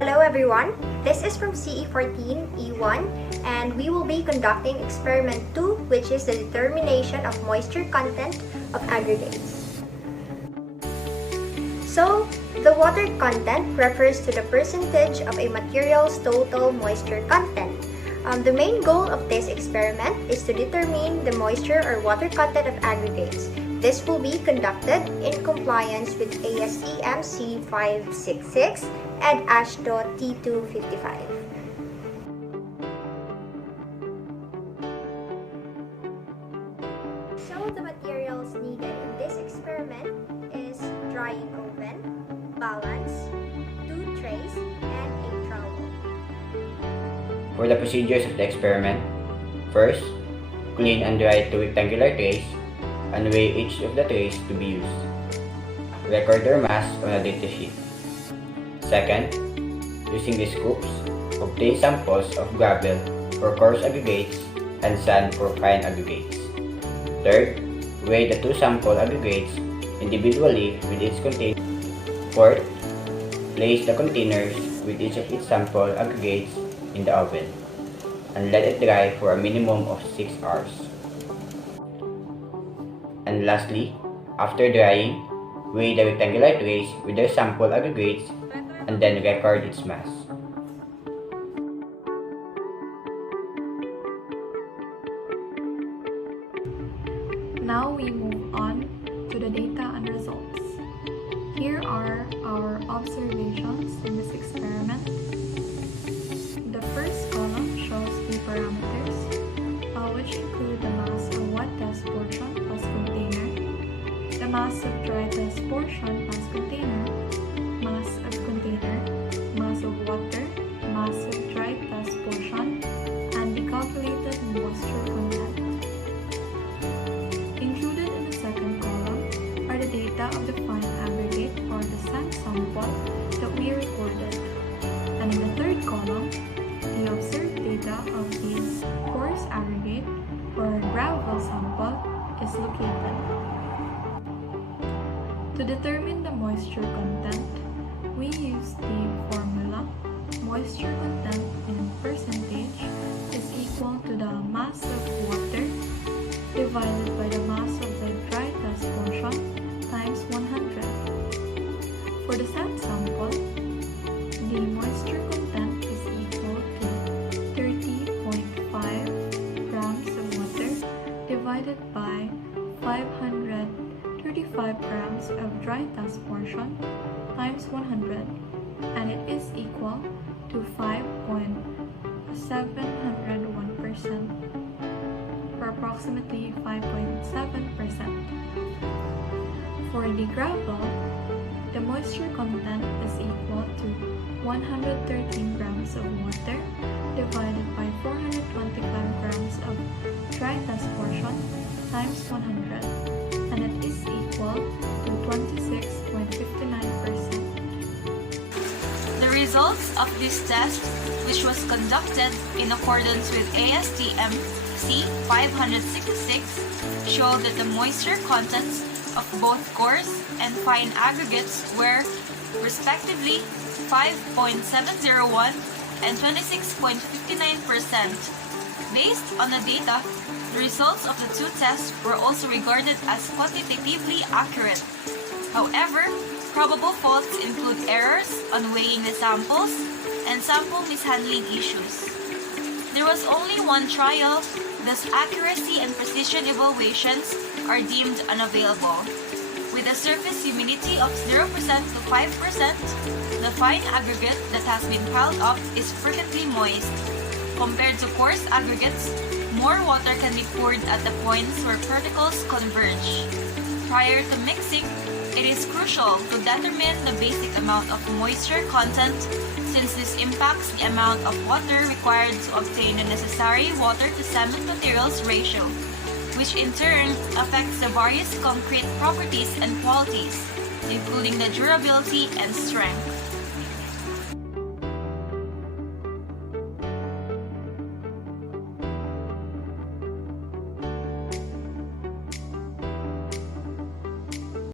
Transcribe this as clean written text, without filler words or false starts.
Hello everyone, this is from CE14 E1 and we will be conducting experiment 2, which is the determination of moisture content of aggregates. So, the water content refers to the percentage of a material's total moisture content. The main goal of this experiment is to determine the moisture or water content of aggregates. This will be conducted in compliance with ASTM C566 and AASHTO T255. So the materials needed in this experiment is drying oven, balance, 2 trays, and a trowel. For the procedures of the experiment, first, clean and dry 2 rectangular trays and weigh each of the trays to be used. Record their mass on a data sheet. Second, using the scoops, obtain samples of gravel for coarse aggregates and sand for fine aggregates. Third, weigh the 2 sample aggregates individually with each container. Fourth, place the containers with each of its sample aggregates in the oven and let it dry for a minimum of 6 hours. And lastly, after drying, weigh the rectangular trays with their sample aggregates and then record its mass. Now we move on to the data and results. Here are our observations in this experiment. The first column shows the parameters, which include the mass of wet test portion plus container, the mass of dry test portion plus container, mass of container, mass of water, mass of dry test portion, and the calculated moisture content. Included in the second column are the data of the fine aggregate or the sand sample that we recorded, and in the third column, the observed data of the coarse aggregate or gravel sample is located. To determine the moisture content, we use the formula moisture content in percentage is equal to the mass of water divided by the mass of the dry test portion times 100. For the sand sample, the moisture content is equal to 30.5 grams of water divided by 535 grams of dry test portion times 100, and it is equal to 5.701%, or approximately 5.7%. For the gravel, the moisture content is equal to 113 grams of water divided by 425 grams of dry test portion times 100, and it is equal to 26.59%. The results of this test, which was conducted in accordance with ASTM C566, show that the moisture contents of both coarse and fine aggregates were, respectively, 5.701 and 26.59%. Based on the data, the results of the 2 tests were also regarded as quantitatively accurate. However, probable faults include errors on weighing the samples and sample mishandling issues. There was only one trial, thus accuracy and precision evaluations are deemed unavailable. With a surface humidity of 0% to 5%, the fine aggregate that has been piled up is frequently moist. Compared to coarse aggregates, more water can be poured at the points where particles converge. Prior to mixing, it is crucial to determine the basic amount of moisture content, since this impacts the amount of water required to obtain the necessary water to cement materials ratio, which in turn affects the various concrete properties and qualities, including the durability and strength.